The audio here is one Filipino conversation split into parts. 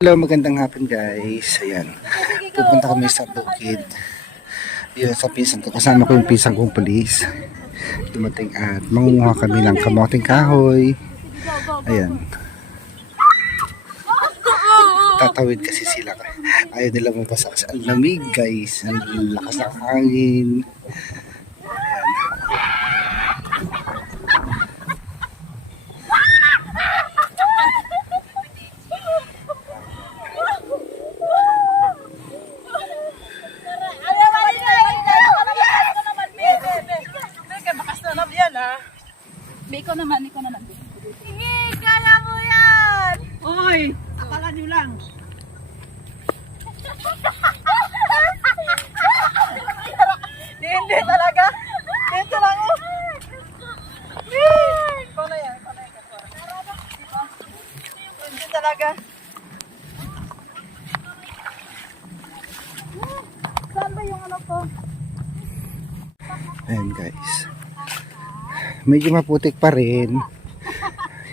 Hello, magandang hapon guys. Ayan, pupunta kami sa bukid. Yun, sa pinsan ko. Kasama ko yung pinsan kong pulis. Dumating at mangunguha kami ng kamoting kahoy. Ayan. Tatawid kasi sila. Ayaw nila mabasa kasi ang lamig guys. Ang lakas ng hangin. Ikaw naman. Sige, kaya mo yan! Uy, akala nyo lang. Hindi talaga. Dito lang oh. Ikaw na yan. Hindi talaga. Saan ba yung ano ko? Ayan guys. Medyo maputik pa rin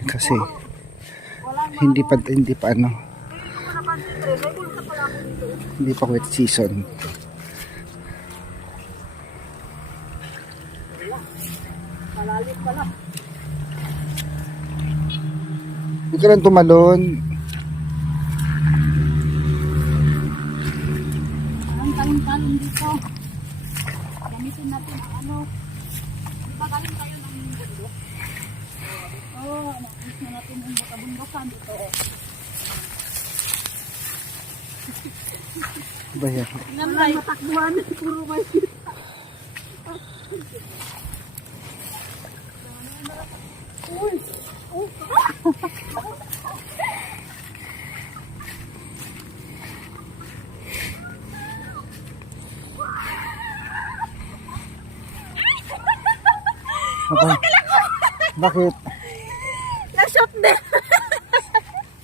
kasi hindi pa ano, hindi pa wet season. Malalim pala. Huwag ka lang tumalon. Ang talim-talim dito. Gamitin natin ang ano. Pagaling tayo ng bundok. Oo, nakikita na natin yung bundok-bundokan dito. Ba yan? Walang matakbuhan, puro may kita. Uy! Bakit? Na-shot din!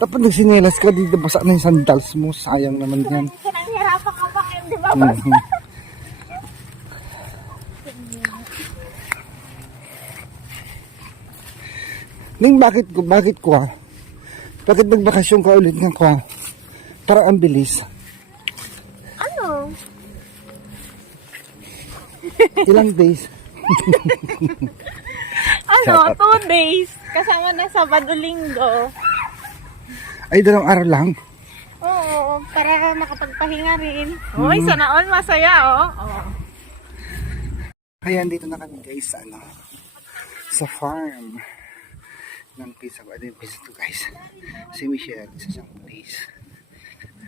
Dapat nagsinelas ka, dito basa na yung sandals mo. Sayang naman yan. Nahihirapan ka pa kayo, di ba? Ning, bakit ko ha? Bakit nagbakasyon ka ulit nga ko ha? Parang ang bilis. Ano? Ilang days? Ano? 2 days. Kasama na Sabado Linggo. Ay, 2 araw lang? Oo, para makapagpahinga rin. Uy, sana all masaya, oh. Ayan, dito na kami guys sa ano, sa farm ng pizza ko. Ano yung pizza to guys? Si Michelle, isa siyang police.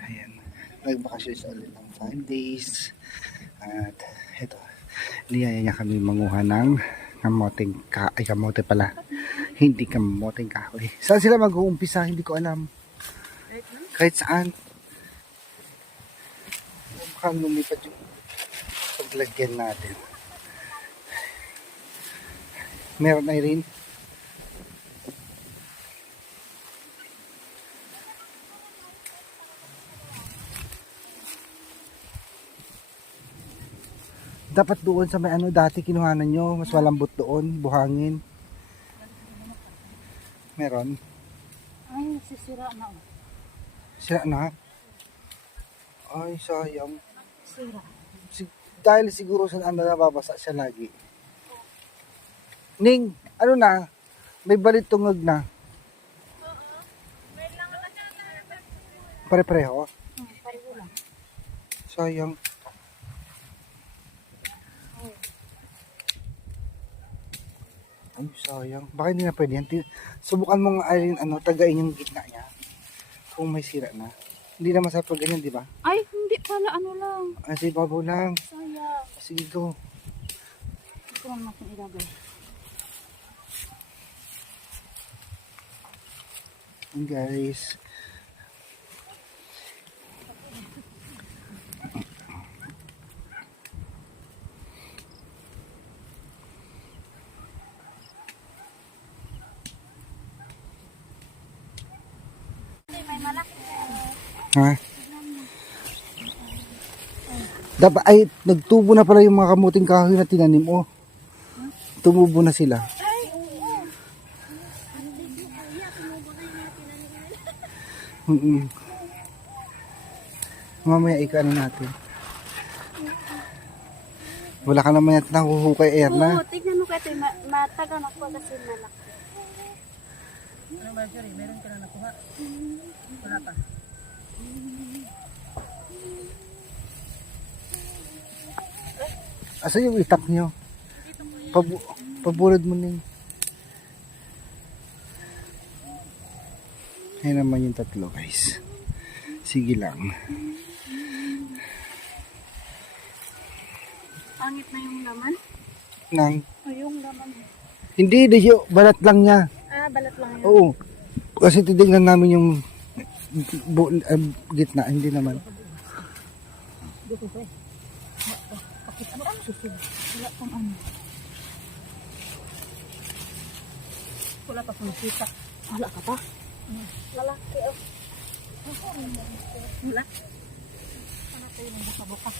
Ayan, nagbakasyon sa ulit ng 5 days. At eto, niyaya niya kami manguha ng kamote pala. Hindi kamoteng kahoy. Saan sila mag-uumpisa? Hindi ko alam. Kahit saan. Baka lumipad yung paglagyan natin. Meron na rin. Dapat doon sa may ano dati kinuhanan nyo. Mas malambot doon. Buhangin. Meron. Ay, sisira na. Sira na. Ay, sayang. Sira. Dahil siguro sa ano nababasa siya lagi. Ning, ano na? May balit tungog na. Pare-pareho? Pareho lang. Sayang. Ay, sayang. Baka hindi na pwede yan. Subukan mo nga alin, ano, tagain yung gitna niya. Kung may sira na. Hindi naman sa pag ganyan, di ba? Ay, hindi pala, ano lang. Kasi babaw lang. Sayang. Sige, go. Ito lang natin ilagay. Ayan, guys. May malaki. Ha? Dapat ay nagtubo na pala yung mga kamuting kahoy na tinanim mo. Tumubo na sila. Mm-mm. Mamaya ika-ano natin. Wala ka naman yata nakuhukay, Erna. Oo, tignan mo kasi matagal ako kasi malaki. Ano Marjorie, meron ka na nakuha? Wala pa. Asa yung itak nyo? Pabulod mo na yun. Ayan naman yung tatlo, guys. Sige lang. Pangit na yung laman. Nang, O yung laman. hindi, balat lang niya. Ah, balat lang yun. Oo. Kasi titignan namin yung gitna, hindi naman. Wala pang ano. Wala pa pong kita. Wala ka pa? Lalaki oh. Wala. Ano tayo ng buka-buka?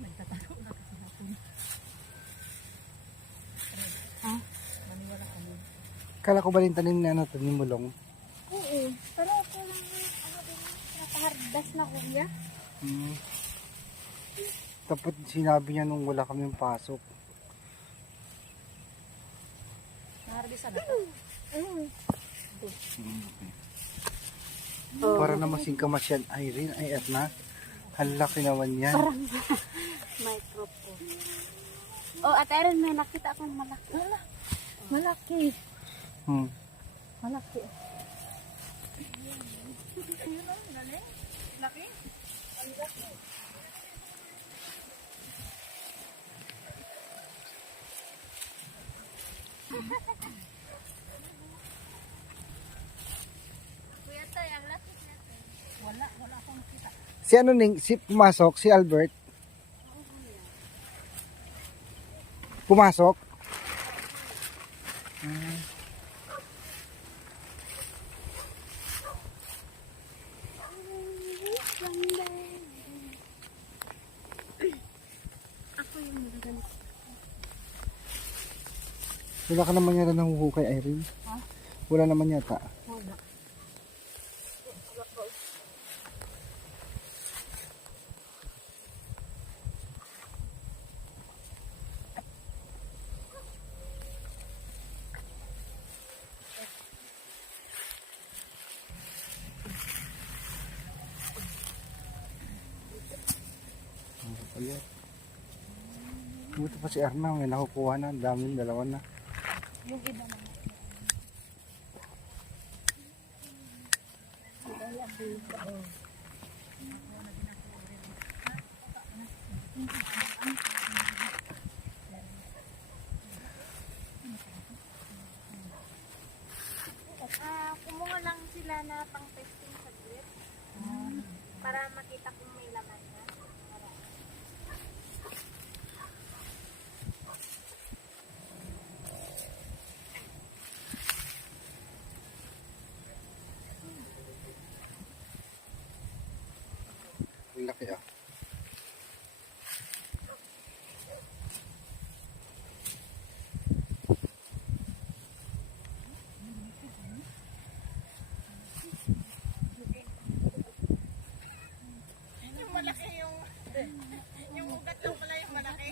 Nagtatalo na kasi natin. Ha? Maniwala kami. Kala ko ba yung tanim na ano, tanim mulong? Oo. Pero ako lang ano din, nakahardas na kuya. Hmm. Tapos sinabi niya nung wala kaming pasok. Naharbisan na to. Para na masingkamas yan, Irene, ay Erna. Halaki naman yan. Parang microphone. Oh, at Erin, may nakita akong malaki. Malaki. Hmm. Malaki. Laki? Kuya Tay, ang laki natin. Wala akong kita. Si ano ning, si pumasok, si Albert. Pumasok? Ako yung nagaganit. Wala ka naman yata nahuhukay, Irene. Ha? Wala naman yata. Wala. Ayan. Buti pa si Erna, may nakukuha na. Ang daming, dalawa na. Yung iba naman. Kumuha lang sila na pang testing sa grip. Para makita kung may laman na. Ang laki ah. Yung malaki yung ugat lang pala yung malaki.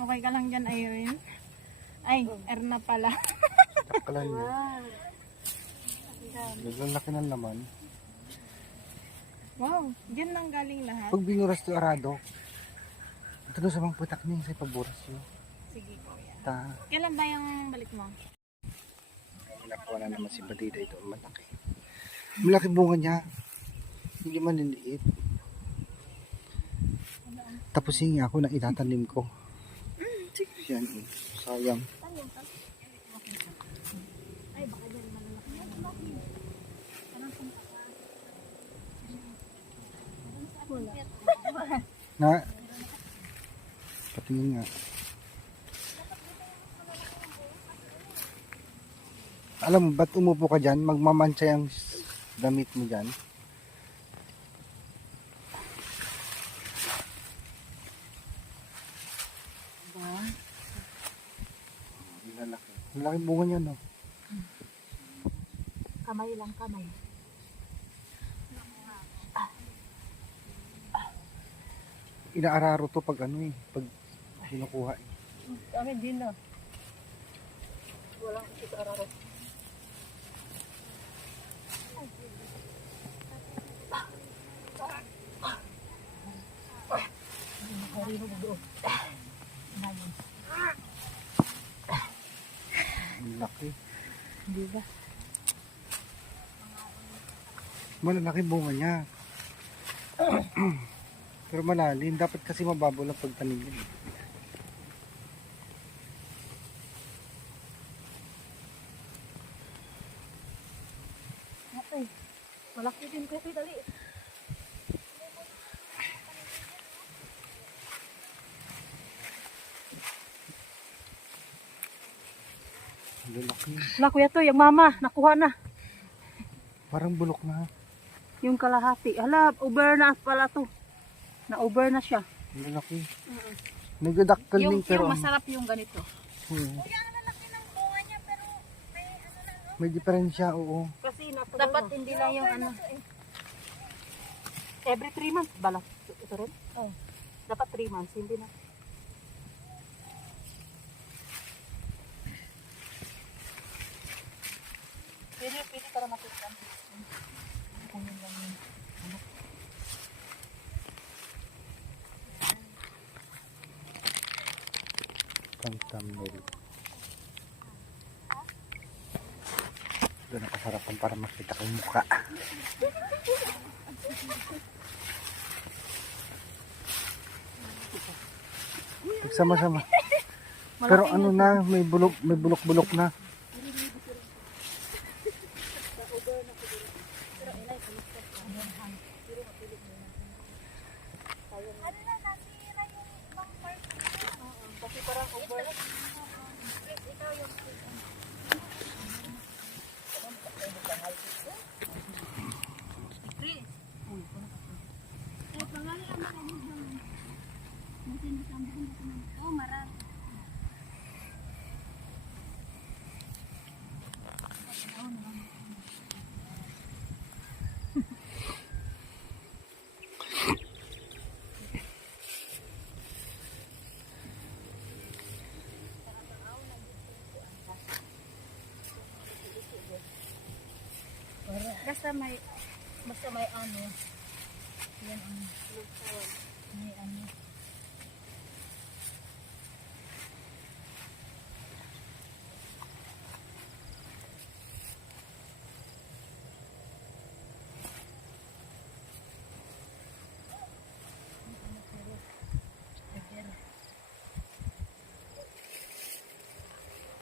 Okay ka lang dyan, Irene? Ay, Erna pala. Takalan niya. Ang laki ng laman. Wow, dyan lang galing lahat. Pag binuras to arado, ito doon sa mga putak niya sa paburas yun. Sige, kuya. Ta, Kailan ba yung balik mo? nakuha na naman si Badida ito. Malaki. Malaki bunga niya. Hindi man liliit. Tapos hingi ako na itatanim ko. Yan. Sayang. Ay, Na? Patingin nga. Alam mo, ba't umupo ka dyan? Magmamantsa yung damit mo dyan. Lalaki. Lalaki bunga niya, no? Kamay lang, kamay. Inaararo to pag ano eh. Pag kinukuha eh. Amin din na. Walang isa sa araro. Ang laki. Hindi ba? Malalaki bunga niya. Pero malalim. Dapat kasi mababaw lang pagtanim yun. Ate, malaki din kasi dali. Ang lalaki. Wala kuya to, yung mama, nakuha na. Parang bulok na. Yung kalahati. Hala, over na pala to. Na-over na siya. Ang lalaki. Nagdadaktal Yung, din pero yung masarap yung ganito. Oo. May diferensya, oo. Kasi dapat hindi lang yung ano. Every 3 months balat. Ito rin? Oo. Dapat 3 months, hindi na. Pili para matukan. Kunin lang yun. Pang thumbnail. Doon nakasarapan para makita ko yung mukha. Nagsama-sama. Pero ano na, may bulok-bulok na. Basta may ano. Yan ang may ano.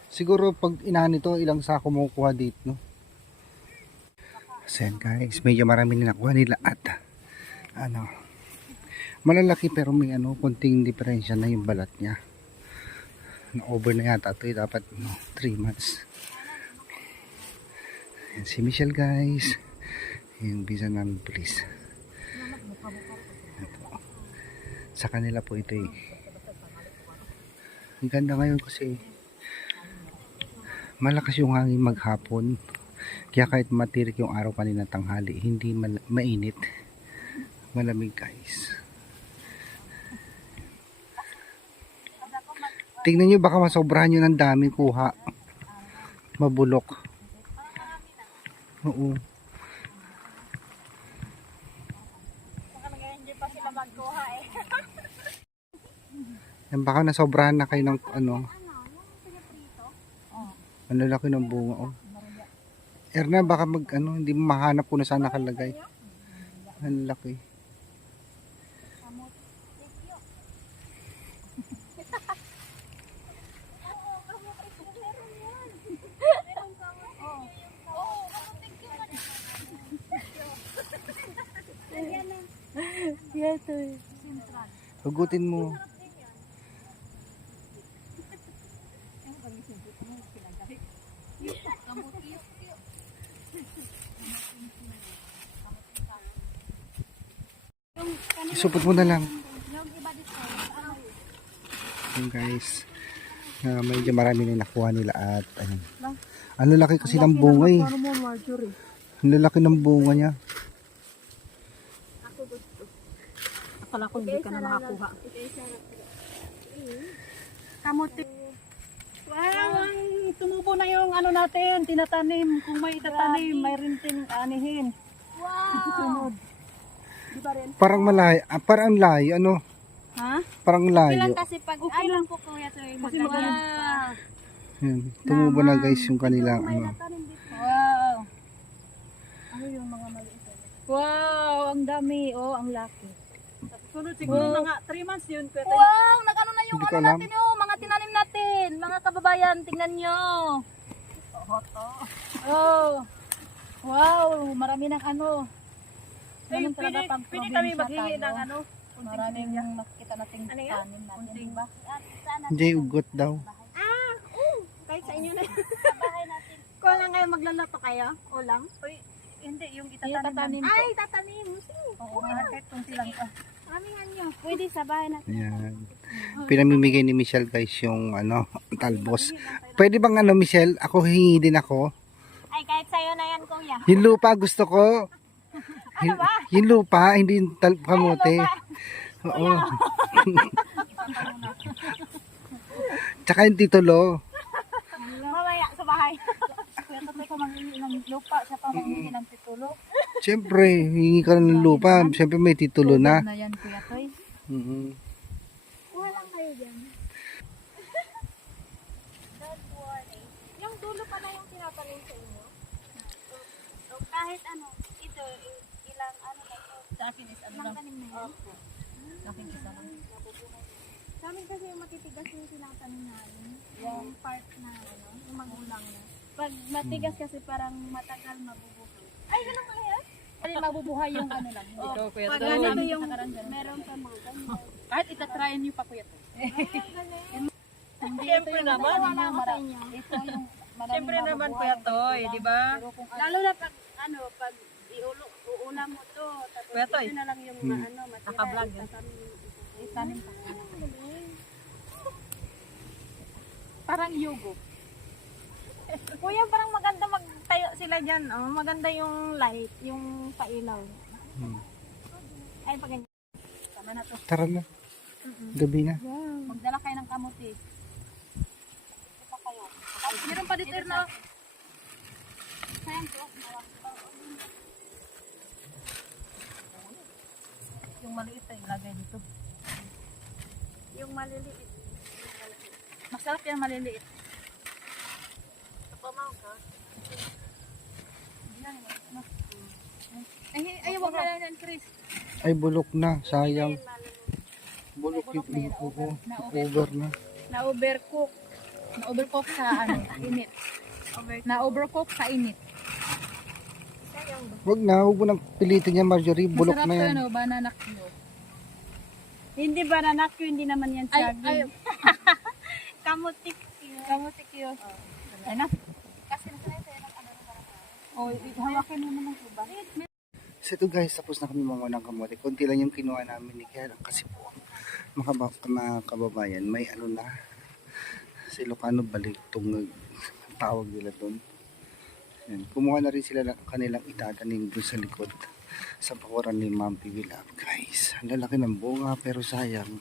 Siguro pag inahan nito, ilang sako mo kuha dito, no? So yan guys, medyo marami na nakuha nila at ano, malalaki pero may ano, konting diferensya na yung balat niya. Na over na yata ito, dapat no, 3 months. Yan si Michelle guys, yung bisa namin police. Sa kanila po ito eh. Ang ganda ngayon kasi malakas yung hangin maghapon. Kaya kahit matirik yung araw kanina tanghali, hindi mainit. Malamig guys. Tingnan nyo, baka masobrahan nyo ng daming kuha. Mabulok. Oo. Hindi pa sila magkuha eh. Yan, baka nasobrahan na kayo ng ano. Ang lalaki ng bunga oh. Erna, baka mag ano, hindi mo mahanap kung saan nakalagay. Ang laki. Hugutin mo. Isupot mo na lang. Ayan guys. Medyo marami na nakuha nila at ayun. Ang lalaki kasi ng bunga eh. Ano mo, Marjorie? Ang lalaki ng bunga niya. Akala ko hindi ka na makakuha. Kamuti. Wow, tumubo na yung ano natin, tinatanim. Kung may itatanim, may rinting anihin. Wow! Di ba rin? Parang malayo. Parang layo. Ano? Ha? Parang layo. Kasi pag Okay lang po kuya to Kasi magaling. Yan. Tumubo na guys yung kanilang ano. Wow. Ano yung mga maliit? Wow, ang dami. Oh, ang laki. Sunod siguro mga 3 months yun. Wow! Nag-ano na yung Hindi ko ano alam. natin yung mga tinanim natin. Mga kababayan, tingnan nyo. Oh. Wow, marami ng ano. Ganun talaga pag pwede probinsya kami maghingi tayo. ng ano. Maraming makikita nating Ano yan? tanim natin, di ba? Hindi ugot daw. Kahit sa inyo na. Sa bahay natin. Kung lang kayo maglalato kayo? O lang? Uy, hindi, yung Yung itatanim. Ay, tatanim. Sige. Oo, kahit kunti lang pa. Amingan nyo. Pwede sa bahay natin. Ayan. Pinamimigay ni Michelle guys yung ano, talbos. Pwede bang ano Michelle? Ako hingi din ako. Ay, kahit sa'yo na yan, kuya. Yung lupa gusto ko. Yung lupa, hindi yung kamote. Oo. Tsaka yung titulo. Mamaya sa bahay. Kaya tapos ko mangingi ng lupa, siya pa mangingi ng titulo. Siyempre, hingi ka ng lupa. Siyempre may titulo na. Na yan, Kuya Toy. Mhm. Kuha lang kayo dyan. Don't worry. Yung dulo pa na yung tinatanim sa inyo? O kahit ano, ito, ilang ano na ito. Sa akin is ano Ilang lang. tanim na yan? Sa akin isa lang. Sa amin kasi yung matitigas yung tinatanim namin. Yung part na ano, yung magulang na. Pag matigas kasi parang matagal mabubuhay. Ay, ganun ba yan? Kasi mabubuhay yung ano lang. Ito, Kuya Pag Toy. ganito Amin yung sa karan, ganun. meron pa mga ganyan. Kahit itatryan niyo pa, Kuya Toy. Hindi, Siyempre ito yung naman. ano, Wala mara- sa inyo. Ito yung maraming Siyempre naman, mabubuhay Kuya ng Toy, titulang. di ba? Pero kung ano, Lalo na pag ano, pag uulam mo to, tapos Kuya Toy. ito na lang yung ano, matira. Naka-vlog yun. itanim pa. Parang yugo. Kuya, parang maganda magtayo sila dyan. Oh. Maganda yung light, yung pailaw. Hmm. Ay, pag ganyan. Tama na to. Tara na. Gabi na. Magdala kayo ng kamuti. Ito kayo. Meron pa dito na. Sayang to. Yung maliit ay ilagay dito. Yung maliliit. Masarap yan maliliit. Kapamaw ka. Ay, ayaw wag na yan, Chris. Ay, bulok na. Sayang. Bulok yung inuko ko. Over na. Na-overcook. Na-overcook sa ano, init. Na-overcook sa init. Wag na. Huwag mo nang pilitin yan, Marjorie. Bulok Masarap na to yan. ano, banana cue. Hindi ba nanak yun? Hindi naman yan Ay, saging. ay, Kamutik. kamuti cue. Ay na. Kasi nasanay sa'yo ng ano para O, hawakin mo naman ito ba? So ito guys, tapos na kami mga ng kamote. Kunti lang yung kinuha namin ni Kaya lang kasi po mga kababayan, may ano na si Ilocano Baliktong tawag nila doon. Yan. Kumuha na rin sila ng kanilang itatanim doon sa likod sa bakuran ni Ma'am Pivilab. Guys, ang lalaki ng bunga pero sayang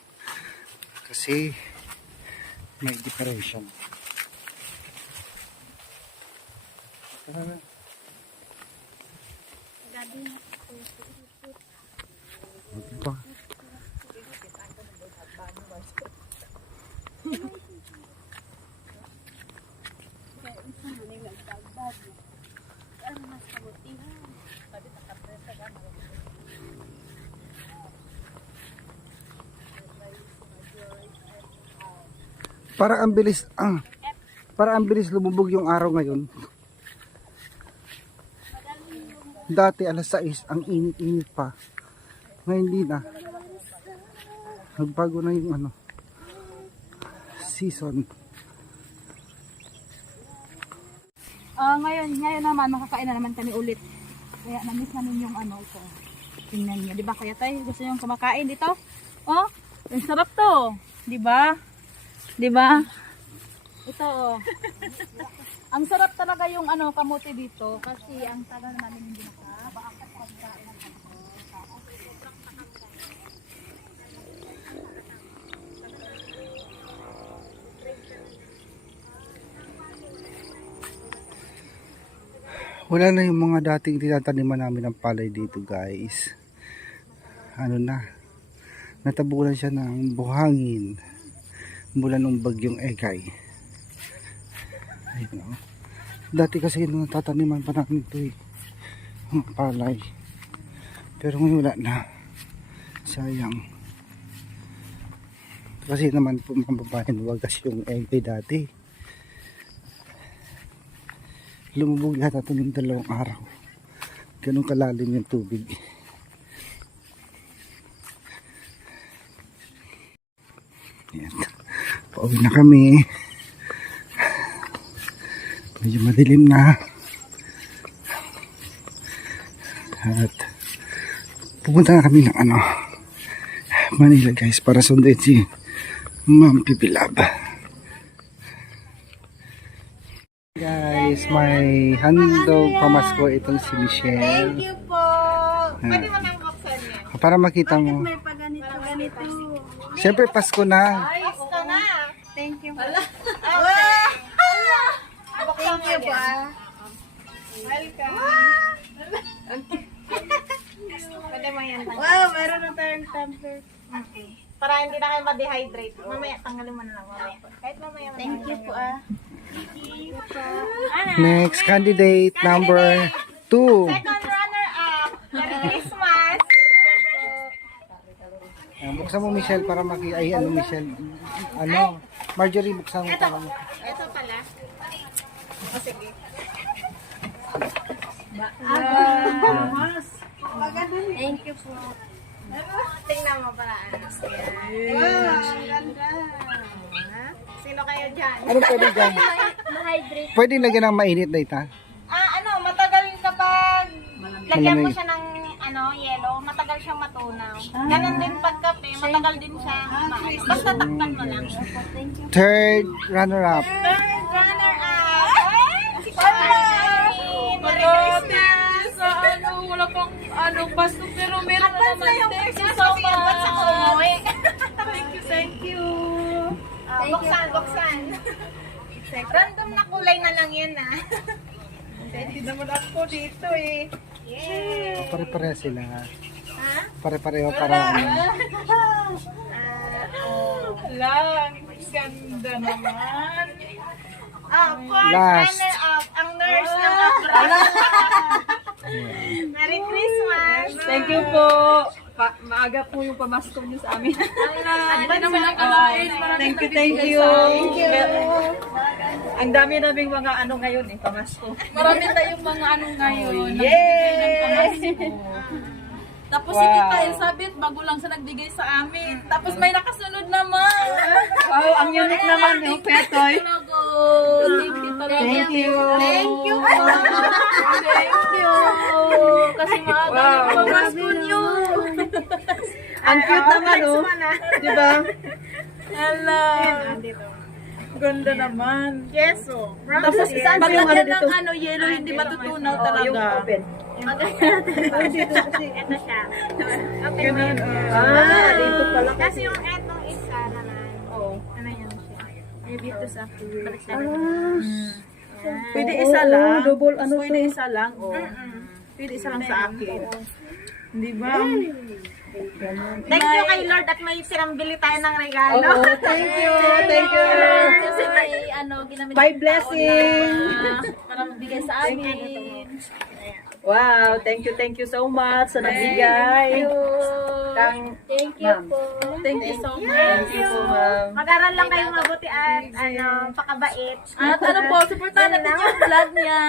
kasi may decoration. Tara na. gabi. Pa. Ang mas kabutihan. Para ang bilis lumubog yung araw ngayon. Dati alas 6 ang init-init pa. Ngayon hindi na. Nagbago na yung ano, season. Ngayon naman, makakain na naman kami ulit. Kaya namiss namin yung ano ito. Tingnan niyo, di ba kaya tayo? Gusto niyo kumakain dito? Oh, ang sarap to. Di ba? Di ba? Ito oh. Ang sarap talaga yung ano kamote dito kasi ang tagal na namin hindi nakakain. Wala na yung mga dating tinataniman namin ng palay dito guys. Ano na, natabunan siya ng buhangin mula nung bagyong Egay. Ayun, oh. Dati kasi nung natataniman pa namin ito mga palay, pero ngayon wala na, sayang. Kasi naman po mga babayan, wagas yung Egay dati. Lumubog yata ito ng 2 araw. Ganun kalalim yung tubig. Ayan. Pauwi na kami. Medyo madilim na. At pupunta na kami ng Manila guys, para sunduin si Ma'am Pipilab. Guys, may handog pamasko itong si Michelle. Thank you po. Pwede mo nang buksan niya. Para makita mo. May ganito. Siyempre Pasko na. Ay, gusto na. Thank you po. Thank you po. Welcome. Pwede mo yan. Wow, meron na tayong tumbler. Para hindi na kayo ma-dehydrate. Mamaya, tanggalin mo na lang. Kahit mamaya. Thank you po Next candidate number 2. Second runner-up. Merry Christmas. Buksan mo Michelle para Michelle. Marjorie, buksan mo para mo. Ito pala. O sige. Thank you po. Tingnan mo para ano. Ganda. Sino kayo dyan? Ano pwede dyan? Ma-hydrate. Pwede lagyan ng mainit na ita. Matagal kapag lagyan mo Malamig. siya ng yelo, matagal siyang matunaw. Ganon din pag kape, matagal din siya. Basta takpan mo lang. Third runner-up. Third runner-up. Merry Christmas! Wala pang Pasko pero meron na naman. Thank you so much. Thank you. Buksan. Random na kulay na lang yan Hindi naman ako dito eh. Yay! Pare-pareho sila. Ha? Pare-pareho para Lang, ganda naman. Fourth Last. runner-up, ang nurse ng abroad. Merry Christmas! Thank you po. Maaga po yung pamasko niyo sa amin. Hindi naman ang kalain. Thank you. Thank you. Ang dami naming mga ngayon pamasko. Marami tayong mga ngayon. Yay! Nagbigay ng pamasko. Tapos si Tita Elizabeth, bago lang sa nagbigay sa amin. Tapos may nakasunod naman. Wow, ang unique naman yung petoy. Thank you talaga. Thank you. Thank you. Thank you. Kasi maaga yung pamasko niyo. Ang cute naman, oh. Di ba? Hello. Ganda naman. Yes, oh. Tapos Saan pag yung lagyan dito? ng yellow, hindi matutunaw talaga. Ito siya. Open mo yun. Dito pala. Kasi yung etong isa naman. Oo. Ano yan siya? Maybe ito sa Pwede isa lang. double Pwede isa lang. Pwede isa lang sa akin. Di ba? Thank you kay Lord at may sinambili tayo ng regalo. Thank you. Thank you. Kasi may ginamit. By blessing. Para magbigay sa amin. Wow, thank you so much sa nagbigay. Thank you po. Thank you so much. Thank you, ma'am. Mag-aral lang kayong mabuti at pakabait. At supportahan natin yung vlog niya.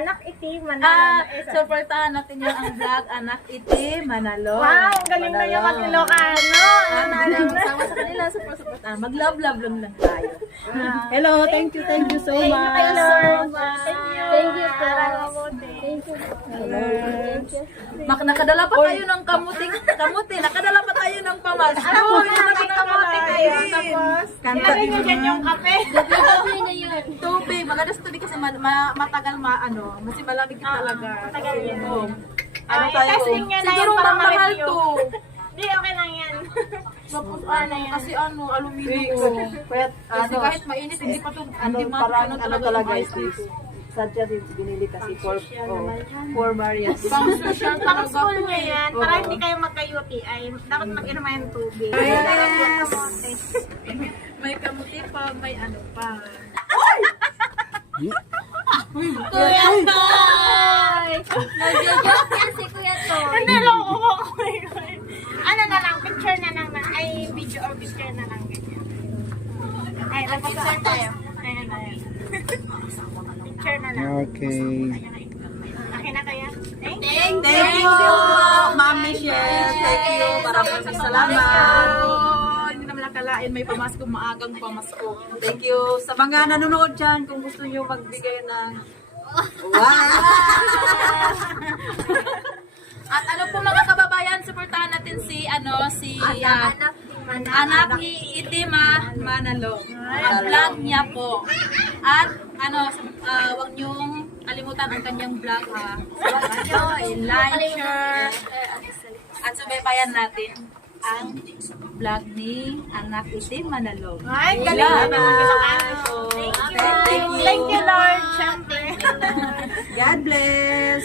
Anak itim. supportahan natin yung ang vlog Anak Itim Manalo. Wow, ang galing na yung Ilocano. Sama sa kanila, supportahan. Mag-love lang tayo. Hello, thank you so much. Thank you. Nakadala pa tayo ng kamuti. Nakadala pa tayo ng pamas. Kamote kayo. Tapos, ilagay nyo dyan yung kape. Tubig. Magadas tubig kasi matagal kasi malamig talaga. Matagal yan. Oo. Testing nyo na Siguro yun para mahal ma-review. to. Hindi, okay lang yan. Kasi aluminum. Kasi kahit mainit, hindi pa ito. Parang talaga is this. Sadya din binili kasi for various. Pang school nyo yan. Para hindi kayo magka-UTI. Dapat mag-inom ng tubig. Yes! May kamuti pa, may ano pa. Kuya Toy! Nag-joke yan si Kuya Toy. Hindi lang ako. Ano na lang, picture na lang. Ay, video or picture na lang. Ganyan. Ay, picture tayo. Ayan, ayan. Picture na lang. Okay. Akin na kaya? Thank you. Thank you, Ma'am Michelle. Thank you. Maraming salamat. Hindi naman nakalain, may pamasko, maagang pamasko. Thank you. Sa mga nanonood dyan, kung gusto nyo magbigay ng... Wow! At ano po mga kababayan, supportahan natin si Anak ni Itima Manalo. Ang vlog niya po. At wag niyong kalimutan ang kanyang vlog ha. I-like, share, at subaybayan natin ang vlog ni Anak Itim Manalo. Ay, galing naman. Thank you. Thank you. Thank you, Lord. Siyempre. God bless.